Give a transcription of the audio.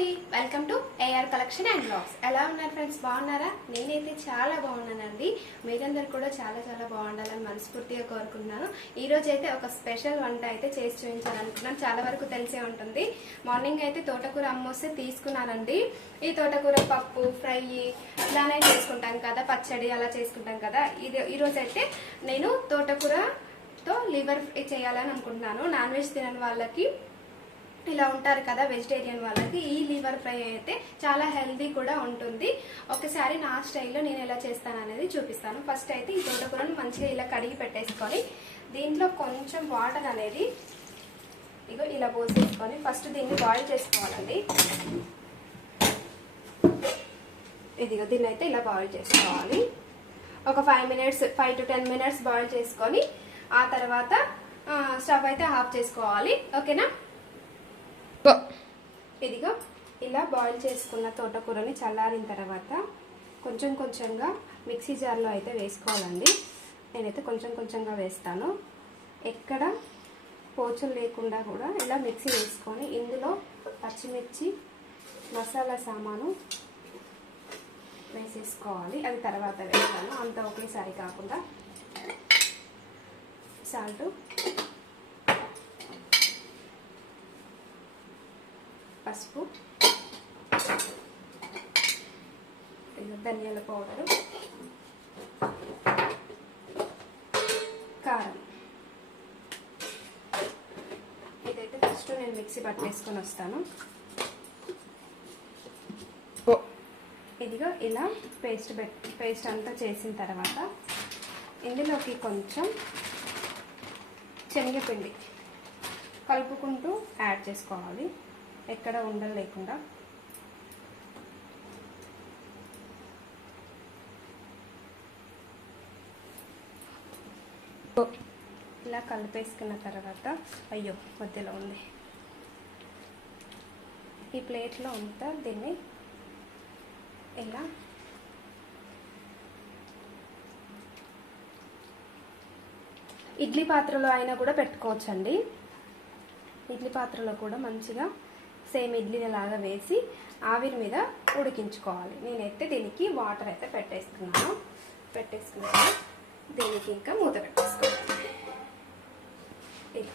అండి. Welcome to AR collection and blogs ఎలా ఉన్నారు ఫ్రెండ్స్ బాగున్నారా? నేనైతే చాలా బాగున్నానండి. మీరందరూ కూడా చాలా చాలా బాగుండాలని మనస్ఫూర్తిగా కోరుకుంటున్నాను. ఈ రోజు అయితే ఒక స్పెషల్ వంట అయితే చేసి చూపించాలనుకున్నాను చాలా వరకు తెలిసే ఉంటుంది. మార్నింగ్ అయితే తోటకూర అమ్మొస్తే తీసుకున్నానండి. ఈ తోటకూర పప్పు ఫ్రై ఇలానే చేసుకుంటాం కదా పచ్చడి అలా చేసుకుంటాం కదా. ఇది ఈరోజు అయితే నేను తోటకూరతో లివర్ చేయాలని అనుకుంటున్నాను. నాన్ వెజ్ తినని వాళ్ళకి ఇలా ఉంటారు కదా వెజిటేరియన్ వాళ్ళకి ఈ లివర్ ఫ్రై అయితే చాలా హెల్దీ కూడా ఉంటుంది. ఒకసారి నా స్టైల్లో నేను ఎలా చేస్తాను అనేది చూపిస్తాను. ఫస్ట్ అయితే ఈ తోటకూరను మంచిగా ఇలా కడిగి పెట్టేసుకొని దీంట్లో కొంచెం వాటర్ అనేది ఇగో ఇలా పోసేసుకొని ఫస్ట్ దీన్ని బాయిల్ చేసుకోవాలండి. ఇదిగో దీన్ని అయితే ఇలా బాయిల్ చేసుకోవాలి. ఒక five minutes five to ten minutes boil చేసుకొని ఆ తర్వాత స్టవ్ అయితే ఆఫ్ చేసుకోవాలి. ఓకేనా ఇదిగో ఇలా బాయిల్ చేసుకున్న తోటకూరని చల్లారిన తర్వాత కొంచెం కొంచెంగా మిక్సీ జార్లో అయితే వేసుకోవాలండి. నేనైతే కొంచెం కొంచెంగా వేస్తాను. ఎక్కడ పోచులు లేకుండా కూడా ఇలా మిక్సీ వేసుకొని ఇందులో పచ్చిమిర్చి మసాలా సామాను వేసేసుకోవాలి. అది తర్వాత వేస్తాను. అంత ఒకేసారి కాకుండా సాల్ట్ పసుపు ధనియాల పౌడరు కారం. ఇదైతే ఫస్ట్ నేను మిక్సీ పట్టేసుకొని వస్తాను. ఇదిగో ఇలా పేస్ట్ పేస్ట్ అంతా చేసిన తర్వాత ఇందులోకి కొంచెం శనగపిండి కలుపుకుంటూ యాడ్ చేసుకోవాలి. ఎక్కడ ఉండలు లేకుండా. ఇలా కలిపేసుకున్న తర్వాత అయ్యో మధ్యలో ఉంది. ఈ ప్లేట్లో అంతా దీన్ని ఇలా ఇడ్లీ పాత్రలో అయినా కూడా పెట్టుకోవచ్చండి. ఇడ్లీ పాత్రలో కూడా మంచిగా సేమ్ ఇడ్లీలాగా వేసి ఆవిరి మీద ఉడికించుకోవాలి. నేనైతే దీనికి వాటర్ అయితే పెట్టేస్తున్నాను. పెట్టేసుకున్నాను. దీనికి ఇంకా మూత పెట్టేసుకోవాలి. ఇది.